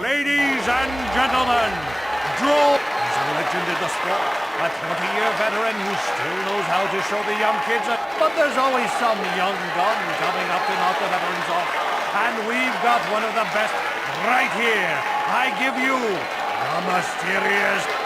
Ladies and gentlemen, Drew is a legend in the sport, a 20-year veteran who still knows how to show the young kids. But there's always some young gun coming up to knock the veterans off. And we've got one of the best right here. I give you the mysterious...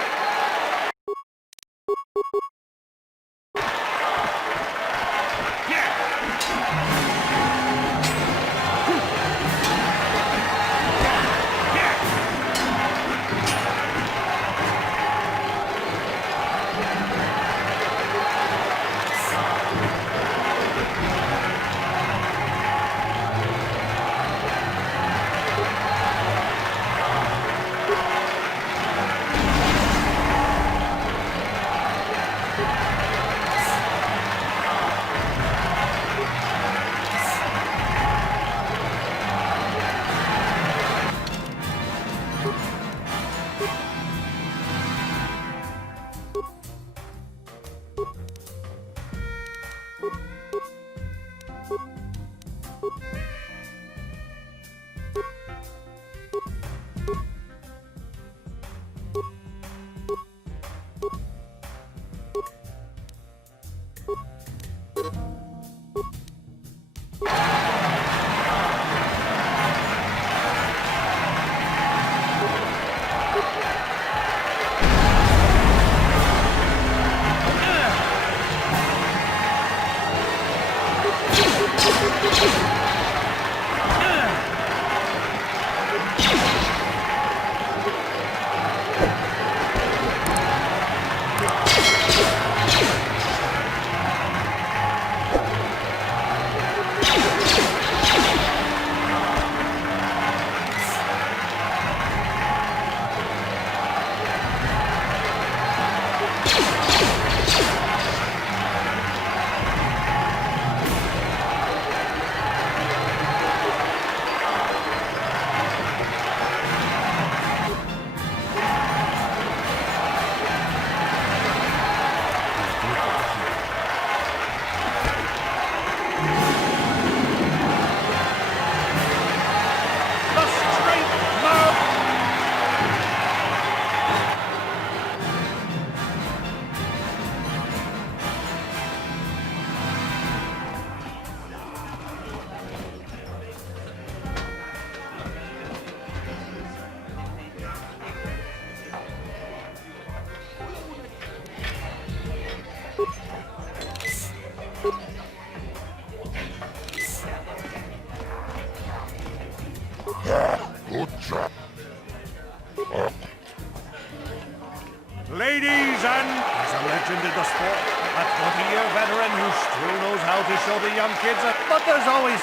Ladies and... He's a legend in the sport, a 20-year veteran who still knows how to show the young kids, but there's always...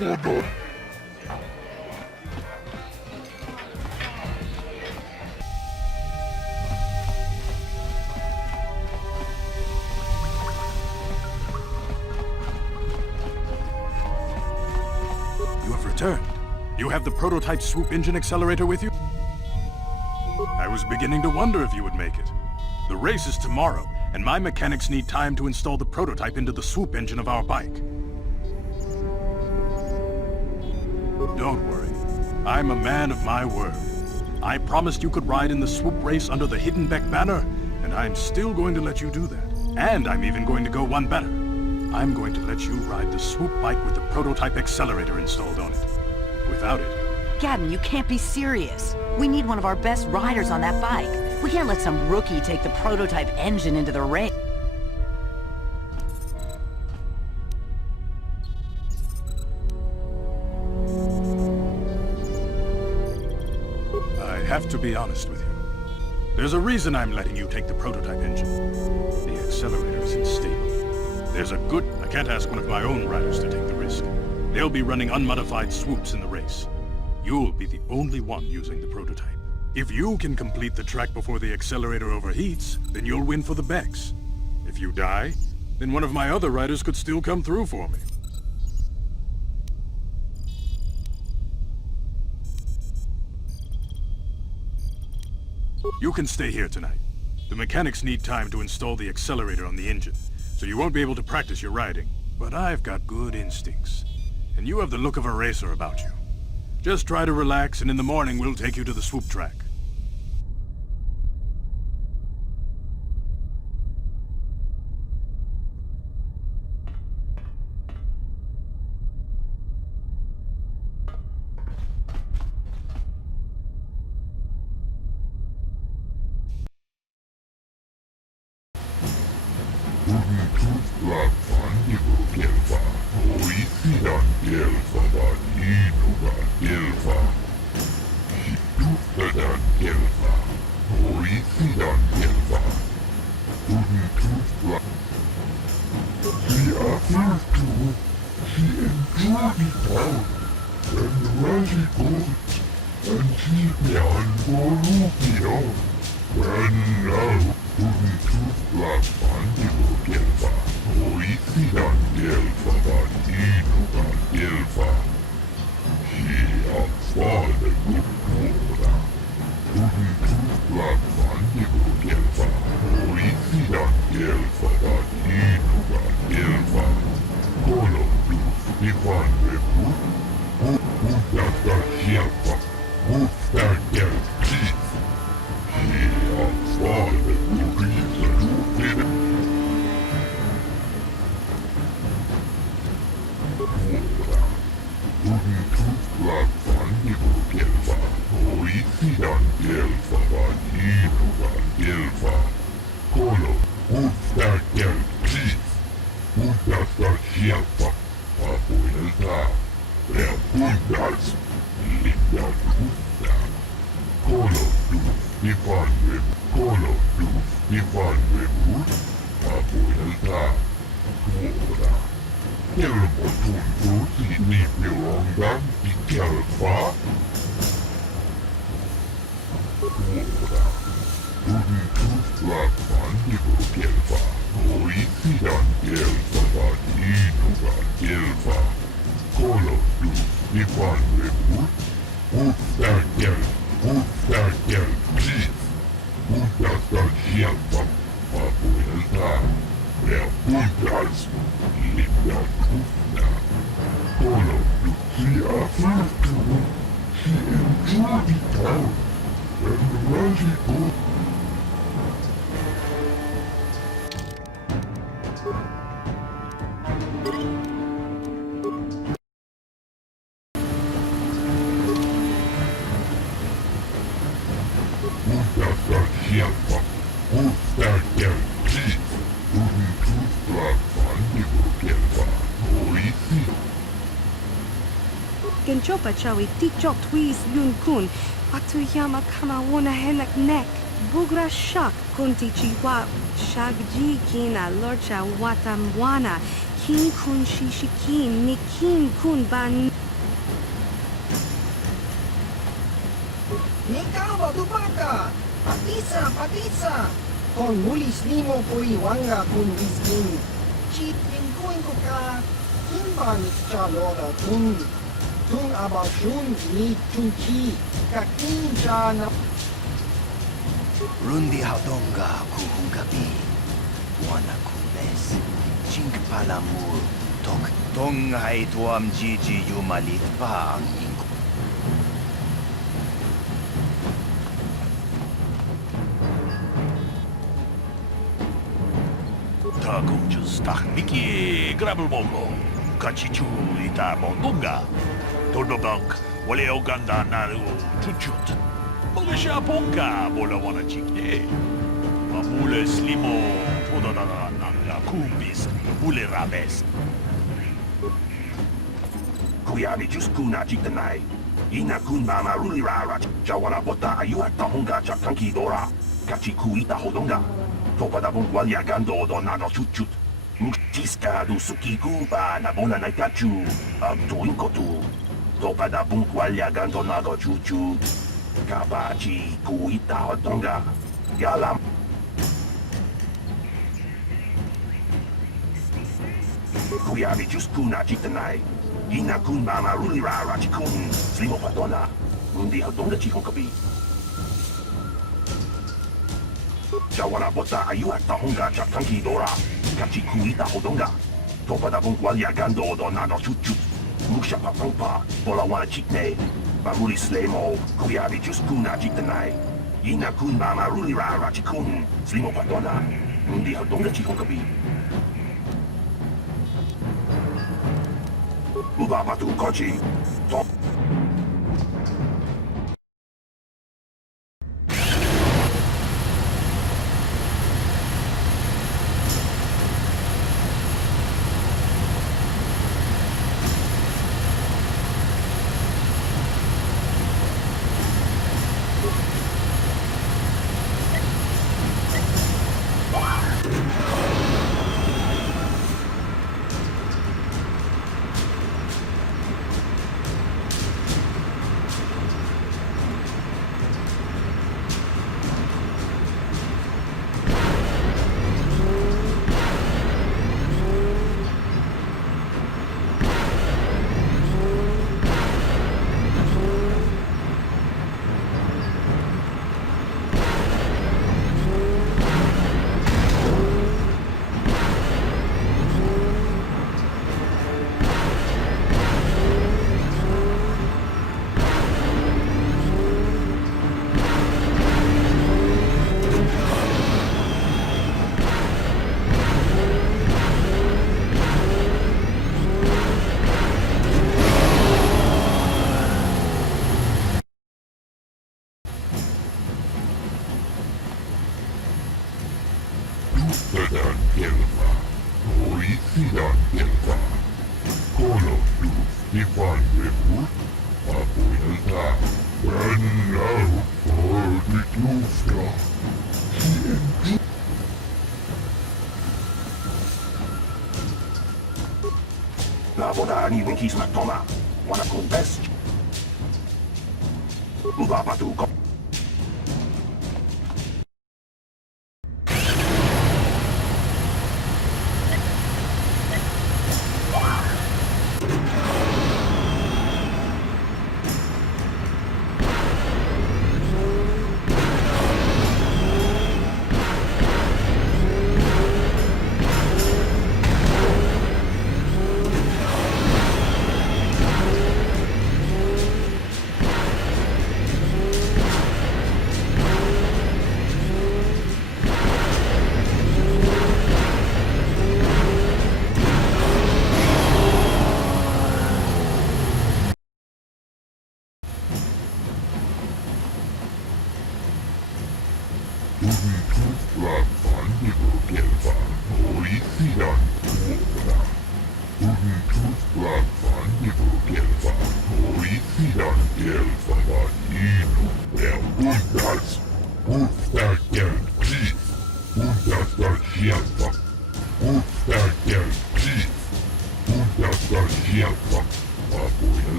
You have returned. You have the prototype swoop engine accelerator with you? I was beginning to wonder if you would make it. The race is tomorrow, and my mechanics need time to install the prototype into the swoop engine of our bike. Don't worry. I'm a man of my word. I promised you could ride in the swoop race under the Hiddenbeck banner, and I'm still going to let you do that. And I'm even going to go one better. I'm going to let you ride the swoop bike with the prototype accelerator installed on it. Without it... Gadden, you can't be serious. We need one of our best riders on that bike. We can't let some rookie take the prototype engine into the race. have to be honest with you. There's a reason I'm letting you take the prototype engine. The accelerator isn't stable. I can't ask one of my own riders to take the risk. They'll be running unmodified swoops in the race. You'll be the only one using the prototype. If you can complete the track before the accelerator overheats, then you'll win for the Becks. If you die, then one of my other riders could still come through for me. You can stay here tonight. The mechanics need time to install the accelerator on the engine, so you won't be able to practice your riding. But I've got good instincts, and you have the look of a racer about you. Just try to relax, and in the morning we'll take you to the swoop track. Genchopa chawi tikchok twis yun kun. Atuyama kama wona henak nek. Bugra shak kunti chiwa. Shagji kina lorcha watamwana. Kin kun shishikin nikin kun ban. Ikaw batubaka! Patisa! Kung mulis nimo ko'y wanga kung iskin. Chipin kuin ko ka. Kimban chalora kung. Tung abashun ni chunchi. Kakin na. Rundi haudonga kuhungabi. Wana kumbes. Chink palamur. Tok tong hai tuam jiji yumalit pa ang ingko. Tagunjus tahmiki grabulmongo. Kachichu ita mondunga. Tolnobank wale oganda naru chuchut. Mogasha ponga bola wana chikne. Mamule slimo podadana nanga kumbis mule rabes. Kuyabi juskuna chiktanai. Ina kun mama rulirara, jawana bota ayuat tahonga chakanki dora, kachi kuita hodonga. Topa da bungwalya gando do nano chuchut. Mutiska du sukiku ba na bona naikachu, abtuinkotu. Topa da bungwalya gando nago chuchu. Kabachi kuita hodonga. Yalam. Kuyabi juskuna chitanai. Ina kun mama rulirara chikun. Slimo padona. Mundi hodonga chikon kabi. Jawana bota ayuat tahonga chakanki dora. Kachi kuita hodonga. Topa da bungwalya gando do nano chuchut. Musha papampa. Bola wana chikne. Bamuli slemo. Kuyabi juskuna chitanai. Ina kun mama rulirara chikun. Slimo padona. Mundi hodonga chikon kabi. Ubabatu kochi. Top. Tätä kelpaa. Oli sinä kelpaa. Kolottuus Ivan Repu. Apuilta. Tänään partit justaa. Lavorani winkis matoma. Wana kun best. Ubabatu ko.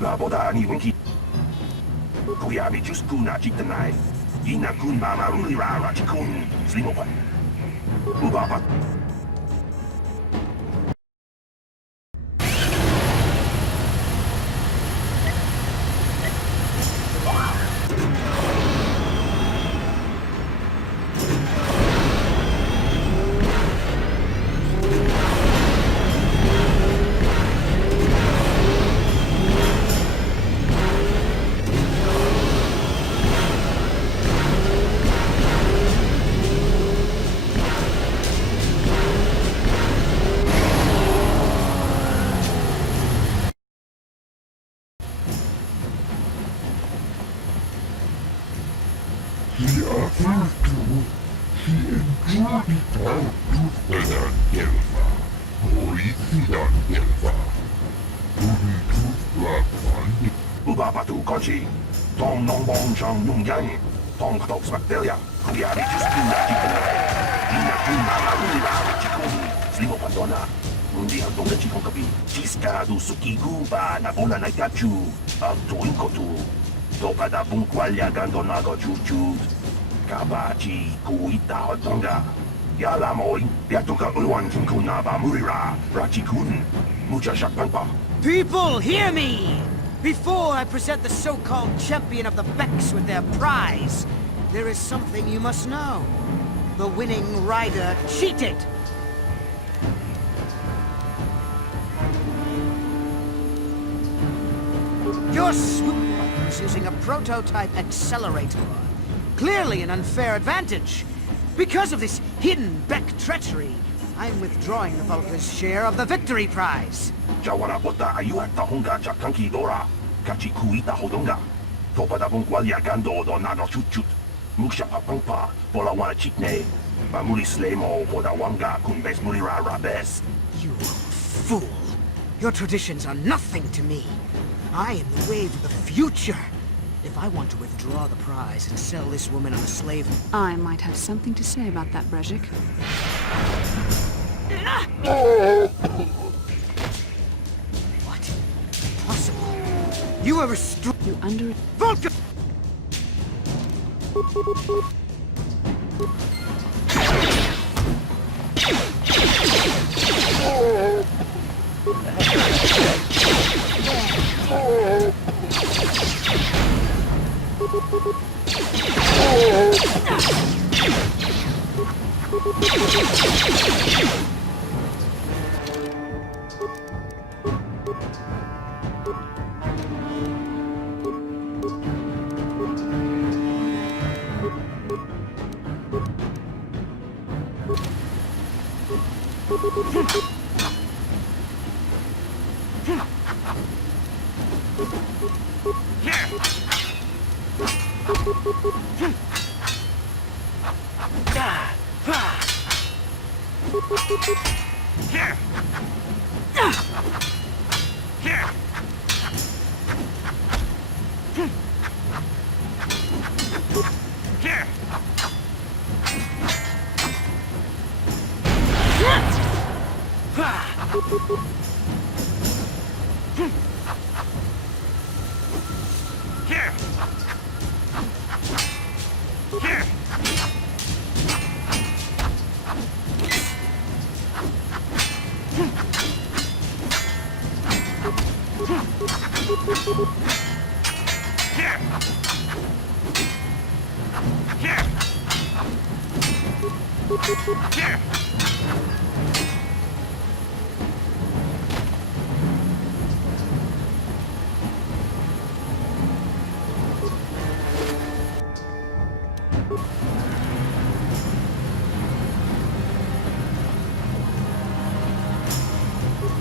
Laborani winki. Kuyabi juskuna chitanai. Ina kun mama rulirara chikun. Slimo pa. Ubaba. Tätän kelpaa. Voi sidan kelpaa. Tuntut lapaan. Ubabatu Kochi, Tong Nong Bong Chong Nung Yang, Tong Tok Spectelia, Kubiari Juspina Chikuna, Ina Kuna Marura Chikuni, Slimo Pandona, Mundi Hantong na Chikong Kapi, Chiska du Sukiku ba Nabona na Ikachu, Ang Tuinkotu, Topada Bungkwalya Gandonago Chuchut, Kabachi Kuita Hotonga, Yalamoy, Yatuka Ulwan Kinkuna ba Murira, Rachikun, Mucha Shakpangpa. People, hear me! Before I present the so-called champion of the Becks with their prize, there is something you must know. The winning rider cheated! Your swoop rider is using a prototype accelerator. Clearly an unfair advantage. Because of this hidden Beck treachery, I'm withdrawing the Vulca's share of the victory prize. Jawara bota ayuat tahunga chakanki dora, kachi kuita hodonga. Topada bungwalia gando do nano chut. Musha papangpa, bola wana chikne. Mamuli slemo, boda wanga kumbes mulira rabes. You fool! Your traditions are nothing to me. I am the wave of the future. If I want to withdraw the prize and sell this woman on a slave... I might have something to say about that, Brejik. What? Impossible. You are restricted. You under... Vulcan!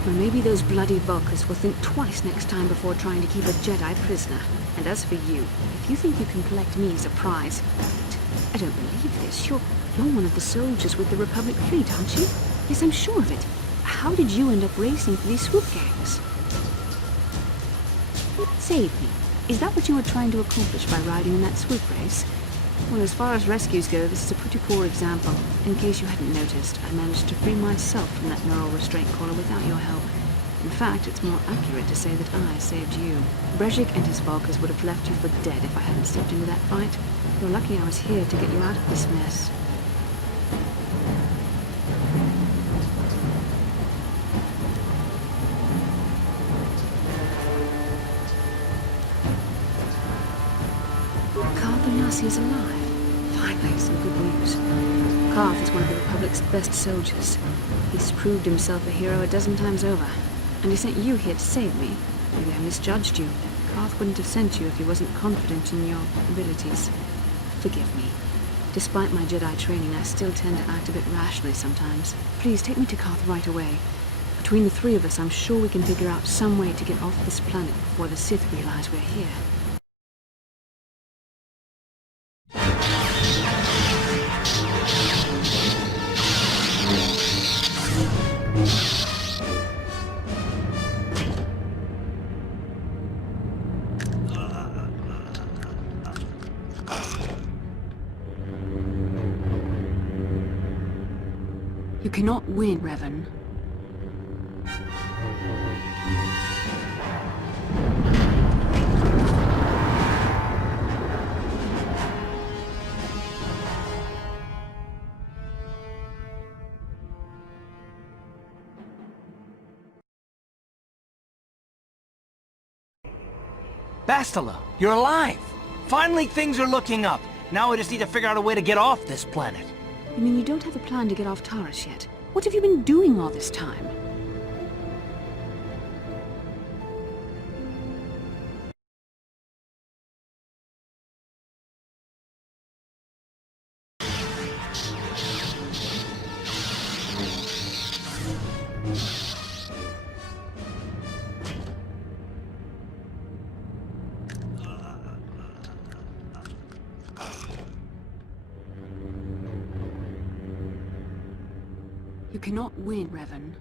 Well, maybe those bloody Vulcans will think twice next time before trying to keep a Jedi prisoner. And as for you, if you think you can collect me as a prize... I don't believe this. You're one of the soldiers with the Republic fleet, aren't you? Yes, I'm sure of it. How did you end up racing for these swoop gangs? Save me. Is that what you were trying to accomplish by riding in that swoop race? Well, as far as rescues go, this is a pretty poor example. In case you hadn't noticed, I managed to free myself from that neural restraint collar without your help. In fact, it's more accurate to say that I saved you. Brejik and his Vulcans would have left you for dead if I hadn't stepped into that fight. You're lucky I was here to get you out of this mess. Is alive. Finally, some good news. Carth is one of the Republic's best soldiers. He's proved himself a hero a dozen times over. And he sent you here to save me. Maybe I misjudged you. Carth wouldn't have sent you if he wasn't confident in your abilities. Forgive me. Despite my Jedi training, I still tend to act a bit rashly sometimes. Please, take me to Carth right away. Between the three of us, I'm sure we can figure out some way to get off this planet before the Sith realize we're here. cannot win, Revan. Bastila, you're alive! Finally things are looking up. Now we just need to figure out a way to get off this planet. You mean you don't have a plan to get off Taurus yet? What have you been doing all this time? You cannot win, Revan.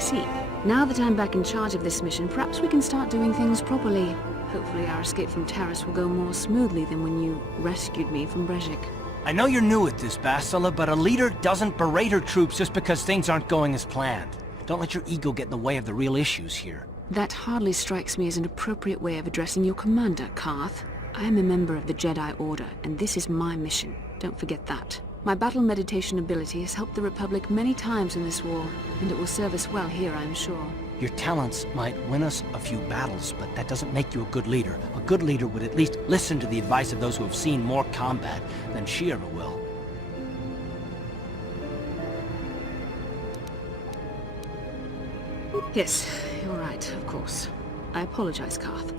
See, now that I'm back in charge of this mission, perhaps we can start doing things properly. Hopefully our escape from Taurus will go more smoothly than when you rescued me from Brezhik. I know you're new at this, Bastila, but a leader doesn't berate her troops just because things aren't going as planned. Don't let your ego get in the way of the real issues here. That hardly strikes me as an appropriate way of addressing your commander, Karth. I am a member of the Jedi Order, and this is my mission. Don't forget that. My battle meditation ability has helped the Republic many times in this war, and it will serve us well here, I'm sure. Your talents might win us a few battles, but that doesn't make you a good leader. A good leader would at least listen to the advice of those who have seen more combat than she ever will. Yes, you're right, of course. I apologize, Karth.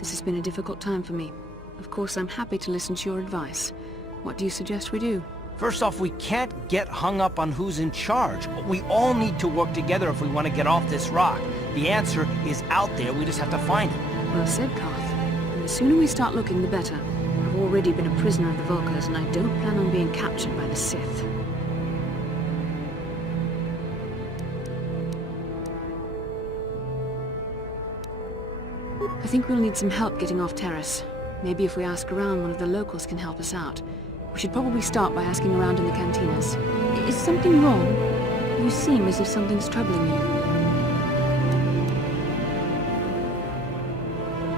This has been a difficult time for me. Of course, I'm happy to listen to your advice. What do you suggest we do? First off, we can't get hung up on who's in charge. We all need to work together if we want to get off this rock. The answer is out there, we just have to find it. Well said, Karth. And the sooner we start looking, the better. I've already been a prisoner of the Vulkars, and I don't plan on being captured by the Sith. I think we'll need some help getting off Taurus. Maybe if we ask around, one of the locals can help us out. We should probably start by asking around in the cantinas. Is something wrong? You seem as if something's troubling you.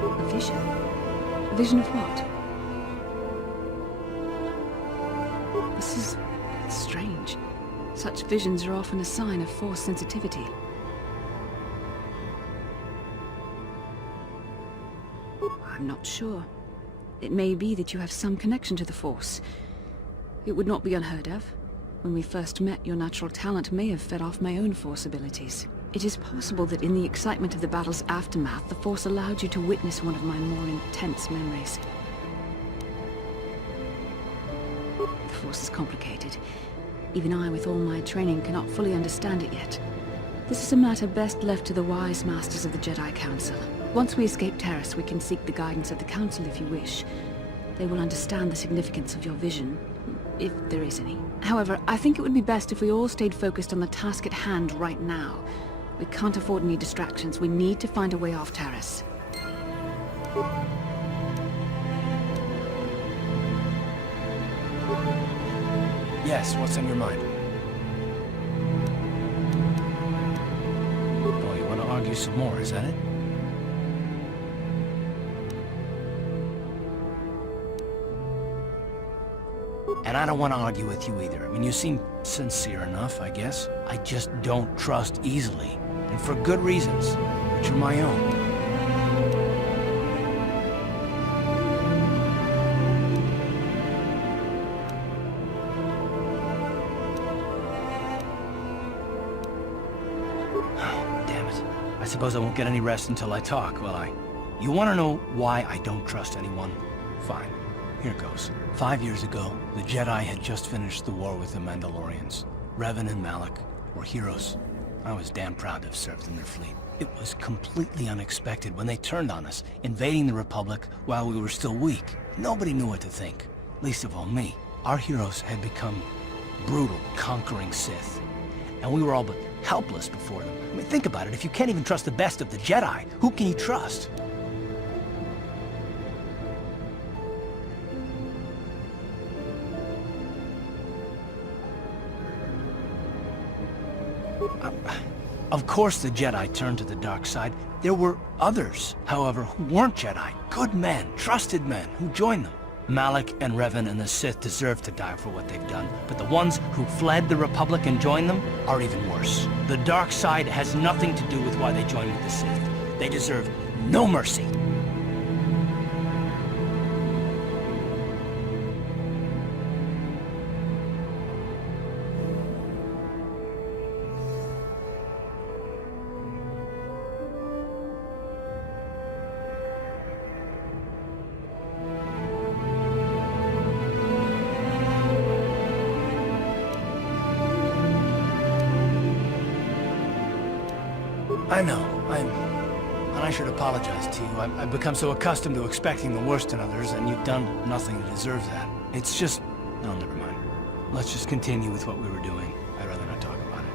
A vision? A vision of what? This is strange. Such visions are often a sign of Force sensitivity. I'm not sure. It may be that you have some connection to the Force. It would not be unheard of. When we first met, your natural talent may have fed off my own Force abilities. It is possible that in the excitement of the battle's aftermath, the Force allowed you to witness one of my more intense memories. The Force is complicated. Even I, with all my training, cannot fully understand it yet. This is a matter best left to the wise masters of the Jedi Council. Once we escape Taurus, we can seek the guidance of the Council if you wish. They will understand the significance of your vision, if there is any. However, I think it would be best if we all stayed focused on the task at hand right now. We can't afford any distractions. We need to find a way off Taurus. Yes, what's on your mind? Oh, you want to argue some more, is that it? And I don't want to argue with you either. I mean, you seem sincere enough, I guess. I just don't trust easily. And for good reasons, which are my own. I suppose I won't get any rest until I talk, will I? You want to know why I don't trust anyone? Fine. Here goes. 5 years ago, the Jedi had just finished the war with the Mandalorians. Revan and Malak were heroes. I was damn proud to have served in their fleet. It was completely unexpected when they turned on us, invading the Republic while we were still weak. Nobody knew what to think, least of all me. Our heroes had become brutal, conquering Sith, and we were all but helpless before them. I mean, think about it. If you can't even trust the best of the Jedi, who can you trust? Of course the Jedi turned to the dark side. There were others, however, who weren't Jedi. Good men, trusted men, who joined them. Malak and Revan and the Sith deserve to die for what they've done, but the ones who fled the Republic and joined them are even worse. The dark side has nothing to do with why they joined with the Sith. They deserve no mercy. I know, and I should apologize to you. I've become so accustomed to expecting the worst in others, and you've done nothing to deserve that. It's just... no, never mind. Let's just continue with what we were doing. I'd rather not talk about it.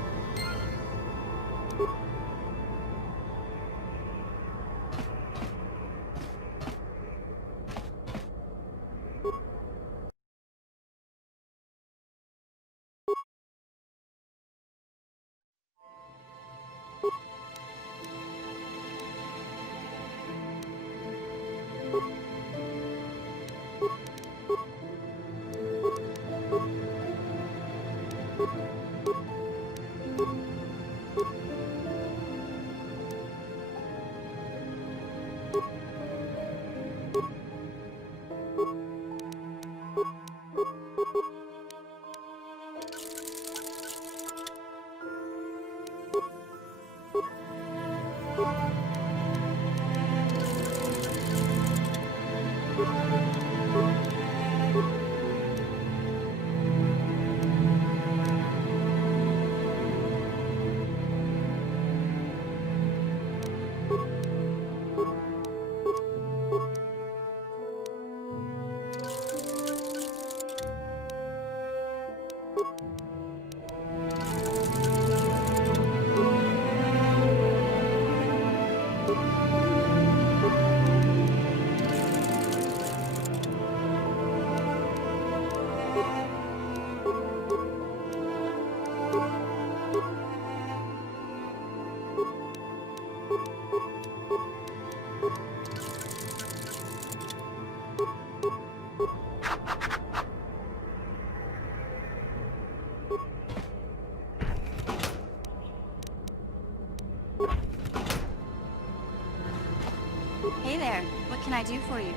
Hey there, what can I do for you?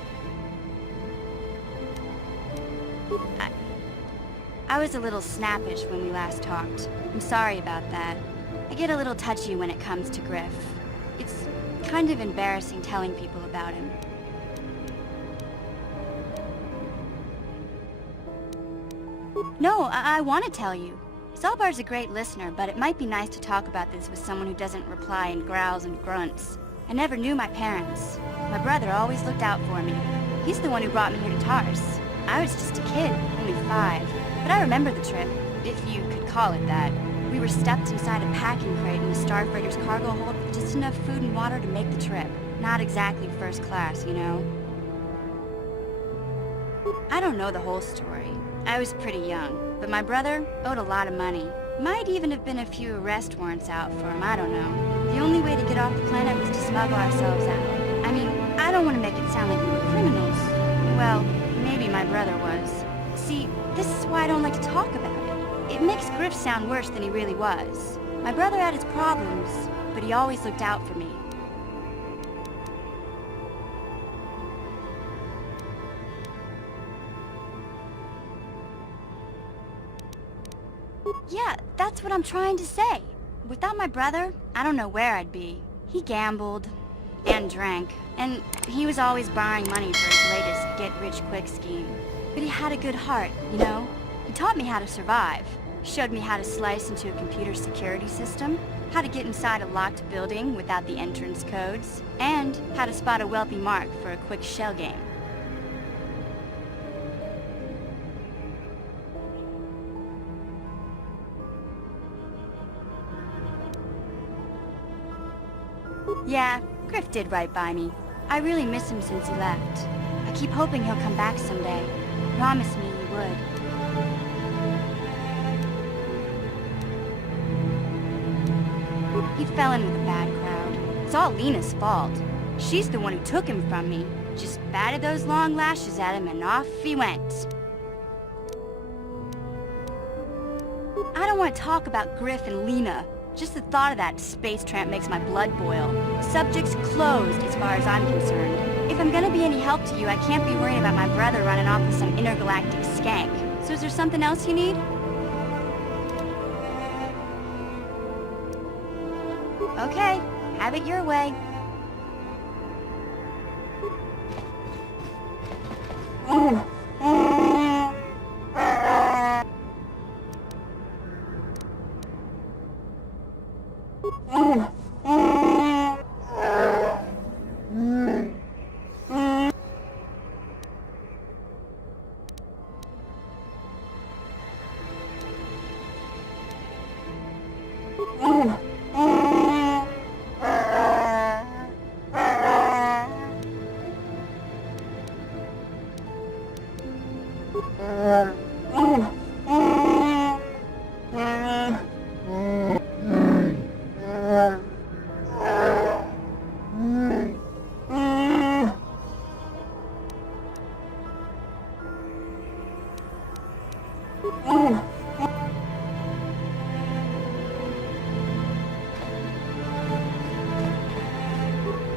I was a little snappish when we last talked. I'm sorry about that. I get a little touchy when it comes to Griff. It's kind of embarrassing telling people about him. No, I want to tell you. Zalbar's a great listener, but it might be nice to talk about this with someone who doesn't reply in growls and grunts. I never knew my parents. My brother always looked out for me. He's the one who brought me here to Tars. I was just a kid, only 5. But I remember the trip, if you could call it that. We were stuffed inside a packing crate in the Starfreighter's cargo hold with just enough food and water to make the trip. Not exactly first class, you know? I don't know the whole story. I was pretty young, but my brother owed a lot of money. Might even have been a few arrest warrants out for him, I don't know. The only way to get off the planet was to smuggle ourselves out. I mean, I don't want to make it sound like we were criminals. Well, maybe my brother was. See, this is why I don't like to talk about it. It makes Griff sound worse than he really was. My brother had his problems, but he always looked out for me. Yeah, that's what I'm trying to say. Without my brother, I don't know where I'd be. He gambled and drank, and he was always borrowing money for his latest get-rich-quick scheme. But he had a good heart, you know? He taught me how to survive. Showed me how to slice into a computer security system, how to get inside a locked building without the entrance codes, and how to spot a wealthy mark for a quick shell game. Yeah, Griff did right by me. I really miss him since he left. I keep hoping he'll come back someday. Promise me he would. He fell in with a bad crowd. It's all Lena's fault. She's the one who took him from me. Just batted those long lashes at him and off he went. I don't want to talk about Griff and Lena. Just the thought of that space tramp makes my blood boil. Subject's closed as far as I'm concerned. If I'm gonna be any help to you, I can't be worried about my brother running off with some intergalactic skank. So is there something else you need? Okay, have it your way.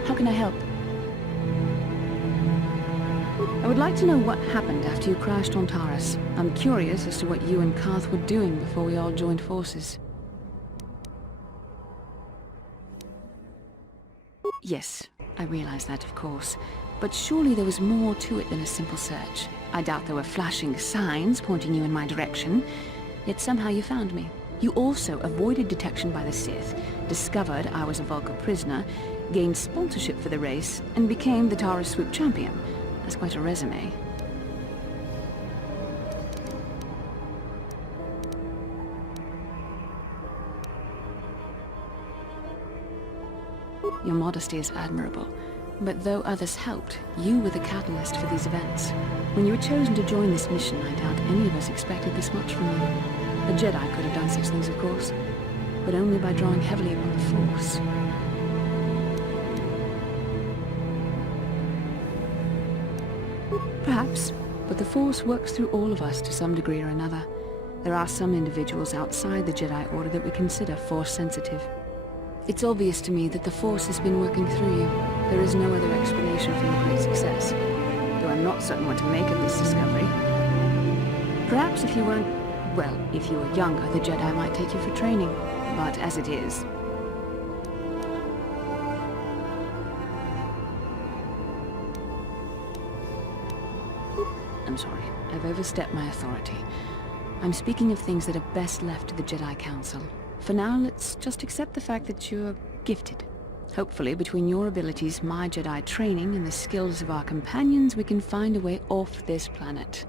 How can I help? I would like to know what happened after you crashed on Taurus. I'm curious as to what you and Karth were doing before we all joined forces. Yes, I realize that, of course. But surely there was more to it than a simple search. I doubt there were flashing signs pointing you in my direction, yet somehow you found me. You also avoided detection by the Sith, discovered I was a Vulcan prisoner, gained sponsorship for the race, and became the Taurus Swoop champion. That's quite a resume. Your modesty is admirable, but though others helped, you were the catalyst for these events. When you were chosen to join this mission, I doubt any of us expected this much from you. A Jedi could have done such things, of course, but only by drawing heavily upon the Force. Perhaps, but the Force works through all of us to some degree or another. There are some individuals outside the Jedi Order that we consider Force-sensitive. It's obvious to me that the Force has been working through you. There is no other explanation for your great success, though I'm not certain what to make of this discovery. Perhaps if you weren't, well, if you were younger, the Jedi might take you for training, but as it is... I'm sorry, I've overstepped my authority. I'm speaking of things that are best left to the Jedi Council. For now, let's just accept the fact that you're gifted. Hopefully, between your abilities, my Jedi training, and the skills of our companions, we can find a way off this planet.